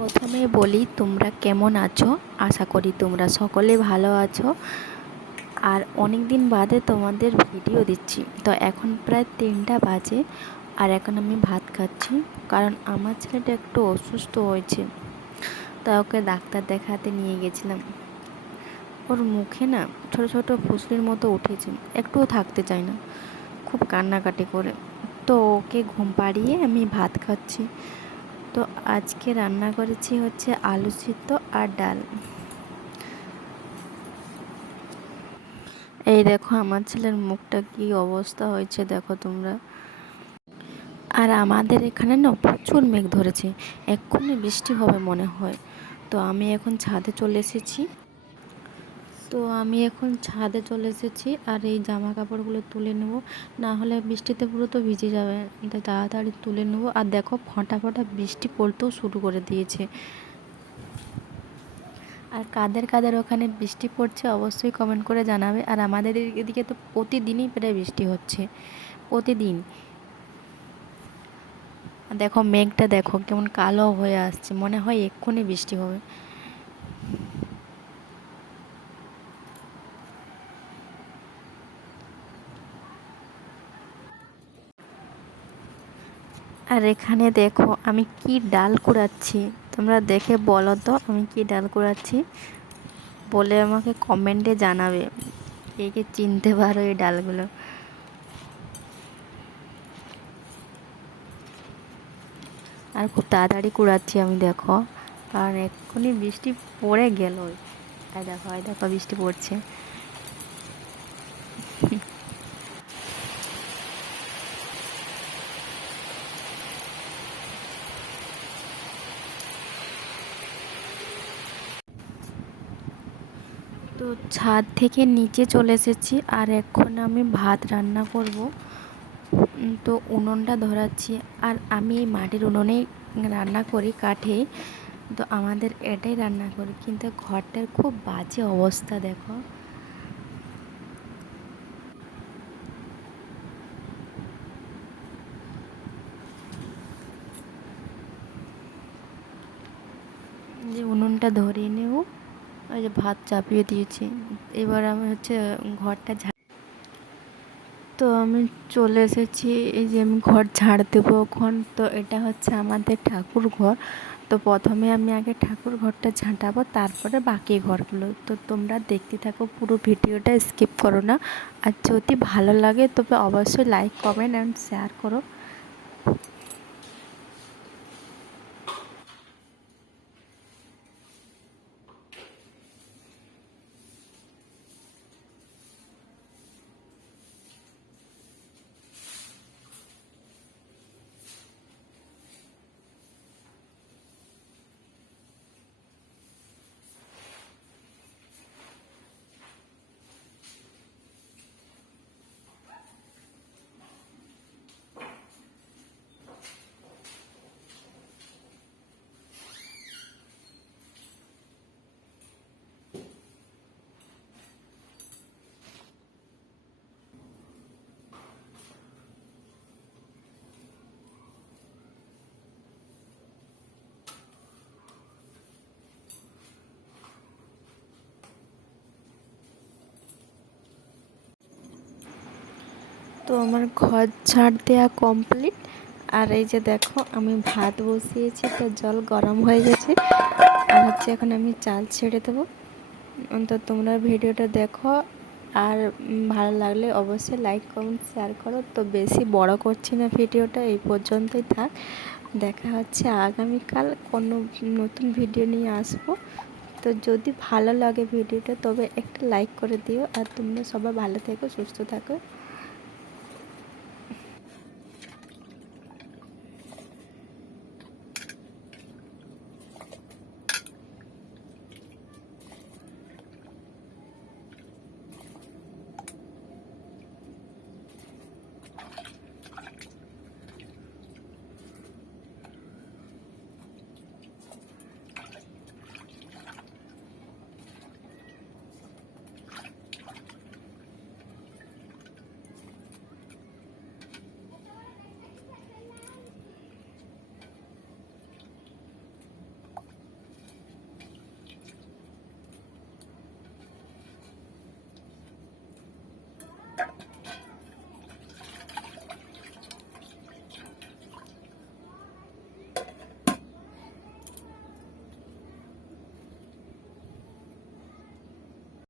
প্রথমে বলি তোমরা কেমন আছো? আশা করি তোমরা সকলে ভালো আছো। আর অনেক দিন বাদে তোমাদের ভিডিও দিচ্ছি। তো এখন প্রায় তিনটা বাজে আর এখন আমি ভাত খাচ্ছি। কারণ আমার ছেলেটা একটু অসুস্থ হয়েছে। তা ওকে ডাক্তার দেখাতে নিয়ে গেছিলাম। ওর মুখে না ছোট ছোট ফুসলির মতো উঠেছে। একটুও থাকতে চায় না। খুব কান্নাকাটি করে। তো ওকে ঘুম পাড়িয়ে আমি ভাত খাচ্ছি। তো আজকে রান্না করেছি হচ্ছে আলু সিদ্ধ আর ডাল। এই দেখো আমার ছেলের মুখটা কি অবস্থা হয়েছে, দেখো তোমরা। আর আমাদের এখানে না প্রচুর মেঘ ধরেছে, এক্ষুনি বৃষ্টি হবে মনে হয়। তো আমি এখন ছাদে চলে এসেছি। তো আমি এখন ছাদে চলে এসেছি আর এই জামা কাপড়গুলো তুলে নেব। না হলে বৃষ্টিতে পুরো তো ভিজে যাবে। তাই তাড়াতাড়ি তুলে নেব। আর দেখো ফোঁটা ফোঁটা বৃষ্টি পড়তেও শুরু করে দিয়েছে। আর কাদের কাদের ওখানে বৃষ্টি পড়ছে অবশ্যই কমেন্ট করে জানাবে। আর আমাদের এদিকে তো প্রতিদিনই প্রায় বৃষ্টি হচ্ছে। প্রতিদিন। দেখো মেঘটা দেখো কেমন কালো হয়ে আসছে। মনে হয় এক্ষুনি বৃষ্টি হবে। আর এখানে দেখো আমি কি ডাল কুড়াচ্ছি। তোমরা দেখে বলো তো আমি কি ডাল কুড়াচ্ছি। বলে আমাকে কমেন্টে জানাবে কে কে চিনতে পারো এই ডালগুলো। আর খুব তাড়াতাড়ি কুড়াচ্ছি আমি দেখো। কারণ এক্ষুনি বৃষ্টি পড়ে গেল আর দেখো হয় দেখো বৃষ্টি পড়ছে। তো ছাদ থেকে নিচে চলে এসেছি আর এখন আমি ভাত রান্না করব। তো উনুনটা ধরাচ্ছি আর আমি এই মাটির উনুনেই রান্না করি কাঠে। তো আমাদের এটাই রান্না করি, কিন্তু ঘরটার খুব বাজে অবস্থা, দেখো। যে উনুনটা ধরিয়ে নেব। ওই যে ভাত চাপিয়ে দিয়েছি। এবার আমি হচ্ছে ঘরটা তো আমি চলে এসেছি। এই যে আমি ঘর ঝাড় দেবো এখন। তো এটা হচ্ছে আমাদের ঠাকুর ঘর। তো প্রথমে আমি আগে ঠাকুর ঘরটা ঝাঁটাবো, তারপরে বাকি ঘরগুলো। তো তোমরা দেখতে থাকো পুরো ভিডিওটা, স্কিপ করো না। আর যদি ভালো লাগে তবে অবশ্যই লাইক কমেন্ট অ্যান্ড শেয়ার করো। তো আমার ঘর ঝাড় দেওয়া কমপ্লিট আর এই যে দেখো, আমি ভাত বসিয়েছি, তো জল গরম হয়ে গেছে। আর হচ্ছে এখন আমি চাল ছেড়ে দেবো। তো তোমরা ভিডিওটা দেখো। আর ভালো লাগলে অবশ্যই লাইক কমেন্ট শেয়ার করো। তো বেশি বড় করছি না ভিডিওটা, এই পর্যন্তই থাক। দেখা হচ্ছে আগামীকাল কোনো নতুন ভিডিও নিয়ে আসব। তো যদি ভালো লাগে ভিডিওটা, তবে একটা লাইক করে দিও। আর তোমরা সবাই ভালো থেকো, সুস্থ থাকো।